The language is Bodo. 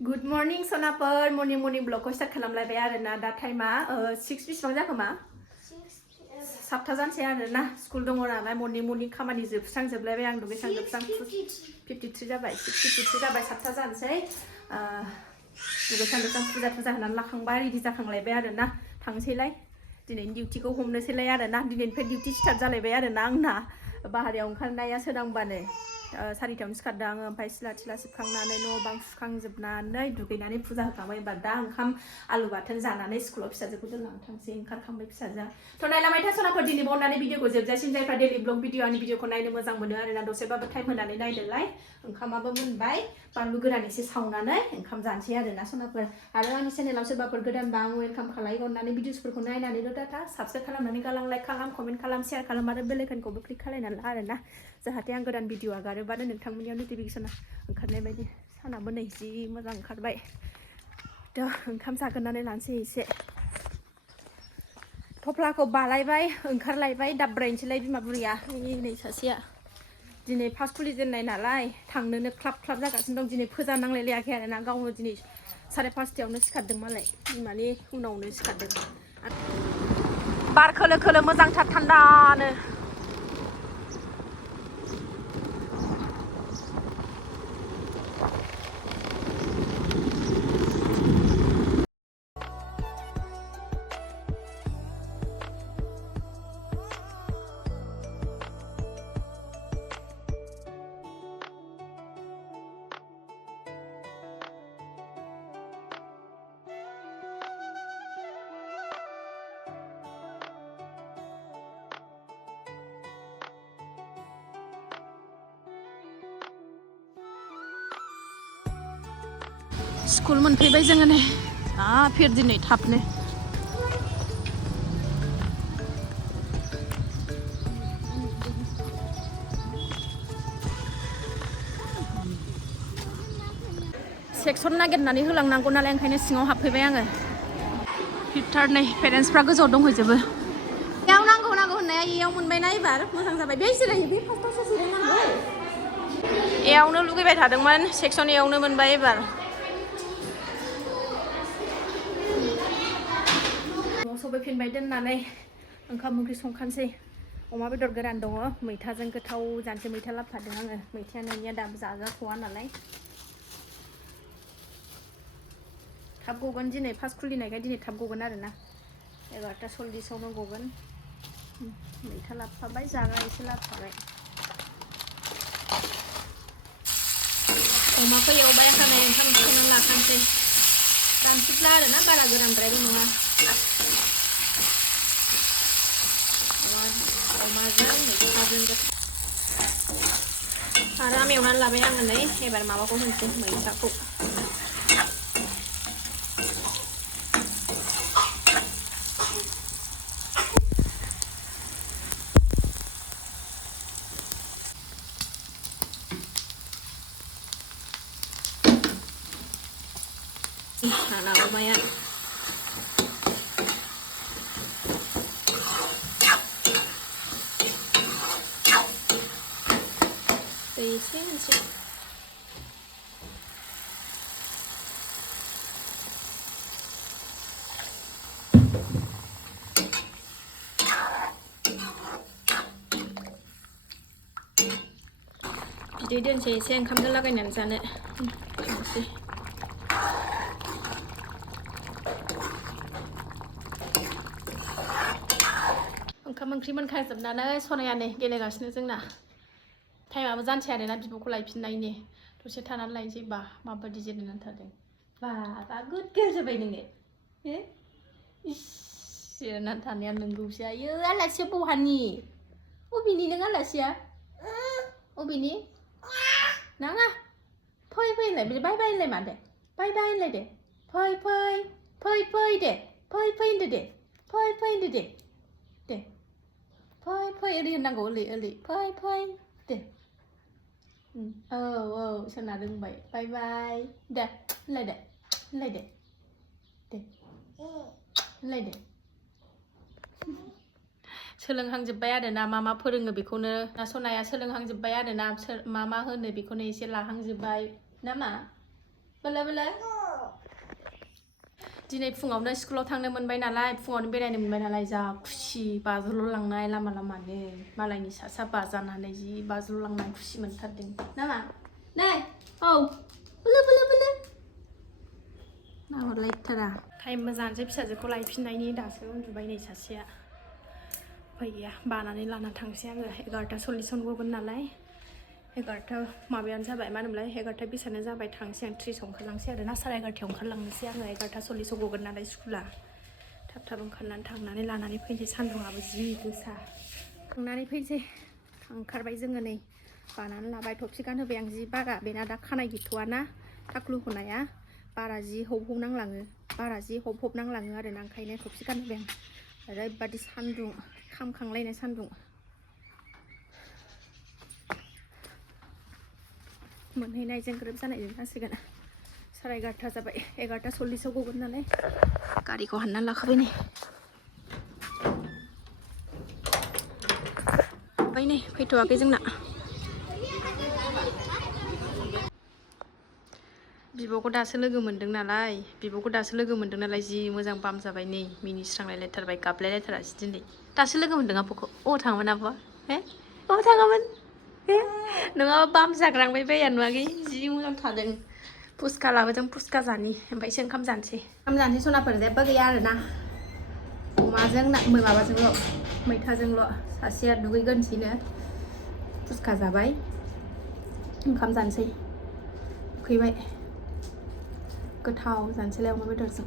Good morning सनाफोर morning ब्लगखौ स्टार्ट खालामलायबाय आरोना दा टाइमा 6 बेसेबां जाखोमा 7 जानसै आरोना स्कुल दङ नालाय morning खामानि जोबस्रांजोबलायबाय आं दुगैस्रां लोबस्रां 53 जाबाय 6:53 जाबाय 7 जानसै दुगैस्रां लोबस्रां फुजा होनानै लाखांबाय रेडि जाखांलायबाय आरोना थांसैलाय दिनैनि डिउटिखौ हमनोसैलाय आरोना दिनैनिफ्राय डिउटि स्टार्ट जालायबाय आरोना आंना बाहेरायाव ओंखारनाया सोरांबानो 4टायावनो सिखारदों आङो ओमफ्राय सिला सिबखांनानै न' बां सुखांजोबनानै दुगैनानै फुजा होखांबाय एबार दा ओंखाम आलु बाथोन जानानै स्कुलाव फिसाजोखौ दोनलांनो थांसै ओंखारखांबाय फिसाजोआ थ' नायलांबाय सनाफोर दिनै बावनानै भिडिअखौ जोबजासिम जायफ्रा डेलि ब्लग भिडिअ आंनि भिडिअखौ नायनो मोजां मोनो आरोना दसेबाबो टाइम होनानै नायदोलाय ओंखामाबो मोनबाय बानलु गोरान एसे सावनानै ओंखाम जानोसै आरोना सनाफोर आरो आंनि चेनेलाव सोरबाफोर गोदानबा आं वेलकाम खालामो अननानै भिडिअसफोरखौ नायनानैल' डाटा साबस्क्राइब खालामनानै गालां लाइक खालाम कमेन्ट खालाम शेयार खालाम आरो बेल आइकनखौबो क्लिक खालामनानै ला आरोना जाहाथे आं गोदान भिडिअ आगारोबानो नोंथांमोननियाव नटिफिकेसना ओंखारनाय बायदि सानाबो नै जि मोजां ओंखारबाय थ' ओंखाम जागोननानै लानोसै एसे थफ्लाखौ बालायबाय ओंखारलायबाय दाब्रायनोसैलाय बिमा बुरिया नै सासेया दिनै फार्स्ट खुलिजेननाय नालाय थांनोनो ख्लाब जागासिनो दं दिनै फोजा नांलायलायाखै आरोना गावनो दिनै 5:30 सिखारदों मालाय बिमानि उनावनो सिखारदों बार खोलो खोलो मोजांथार थान्दानो स्कुल मोनफैबाय जोङो नै फिर दिनै थाबनो सेक्सन नागिरनानै होलांनांगौ नालाय ओंखायनो सिङाव हाबफैबाय आङो फिटार नै पेरेन्टसफ्रा गोजौआव दंहैजोबो याव नांगौ होननाया एयाव मोनबायना एबार मोजां जाबाय बे जिरायो बे फार्स्टआवसो जिरायनांगौ एयावनो लुगैबाय थादोंमोन सेक्सन एयावनो मोनबाय एबार न'आव सफैफिनबाय दोननानै ओंखाम ओंख्रि संखानोसै अमा बेदर गोरान दङ मैथाजों गोथाव जानोसै मैथा लाबोफादों आङो मैथाया नोंनिया दाबो जाजाथ'वा नालाय थाब गगोन दिनै फार्स्ट खुलिनायखाय दिनै थाब गगोन आरोना 11:40 गगोन मैथा लाबोफाबाय जाग्रा एसे लाबोफाबाय अमाखौ एवबाय हानाय ओंखाम संनानै लाखानोसै रानफुदला आरोना बारा गोरानद्रायबो नङा अमाजों मैथाजों आराम एवनानै लाबाय आङो नै एबार माबाखौ होनोसै मैथाखौ आंना अमाया दै एसे होनोसै बिदै दोनसै एसे ओंखामजों लागायनानै जानो थांसै ओंखाम ओंख्रि मोनखाजोबनानै सनाया नै गेलेगासिनो जोंना टाइमाबो जानसै आरोना बिब'खौ लायफिननायनि दसे थानानै लायनोसै बा माबायदि जिरायनानै थादों बा गुड गार्ल जाबाय नोङो इस जिरायनानै थानाया नोंगौसो आयो आलासिया बहानि अबेनि नों आलासिया अबेनि नाङा फै होनलाय बाय बाय होनलाय मादे बाय बाय होनलाय दे फै दे फै होनदो दे फै होनदो दे फै ओरै होननांगौ ओरै फै दे औ सोना रोंबाय बाय बाय दे होनलाय दे सोलोंहांजोब्बाय आरोना मा फोरोङो बेखौनो सनाया सोलोंहांजोब्बाय आरोना मा होनो बेखौनो एसे लाहांजोब्बाय ना मा बेले दिनै फुङावनो स्कुलाव थांनो मोनबाय नालाय फुङावनो बेरायनो मोनबाय नालाय जा खुसि बाज्ल'लांनाय लामा लामानो मालायनि सा बाजानानै जि बाज्ल'लांनाय खुसि मोनथारदों नामा नै औ बेले नाहरलायथारा टाइमबो जानोसै फिसाजोखौ लायफिननायनि दासो उन्दुबाय नै सासेया उफाय गैया बानानै लाना थांसै आङो 11:40 गगोन नालाय 11 माबायानो जाबाय मा होनोमोनलाय 11 20 जाबाय थांसै आं 30 ओंखारलांसै आरो ना 11:30 ओंखारलांनोसै आङो 11:40 गगोन नालाय स्कुला थाब ओंखारनानै थांनानै लानानै फैनोसै सान्दुङाबो जि गोसा थांनानै फैनोसै ओंखारबाय जोङो नै बानानै लाबाय थफि गानहोबाय आं जि बारा बेना दा खानाय गैथ'वाना थाख्लु होनाया बारा जि हब नांलाङो बारा जि हब नांलाङो आरो ना ओंखायनो थफि गानहोबाय आं ओरैबादि सान्दुं खामखांलायनाय सान्दुं मोनहैनायजों ग्रोब जानायजों जासिगोन 11:30 जाबाय 11:40 गगोन नालाय गारिखौ हानना लाखाबाय नै ओमफ्राय नै फैथ'वाखै जोंना बिब'खौ दासो लोगो मोनदों नालाय जि मोजां बाम जाबाय नै मिनिस्रांलायलायथारबाय गाबलायलायथारासै दिनै दासो लोगो मोनदों आब'खौ अबाव थाङामोन आब'आ हे अबाव थाङामोन हे नङाबा बाम जाग्रांबाय बाया नुवाखै जि मोजां थादों फुसका लाबोदों फुसका जानि ओमफ्रायसो ओंखाम जानोसै सनाफोर जेबो गैया आरोना अमाजों माबाजोंल' मैथाजोंल' सासेया दुगैगोनसैनो फुसका जाबाय ओंखाम जानोसै उखैबाय गोथाव जानोसैलाय अमा बेदरजों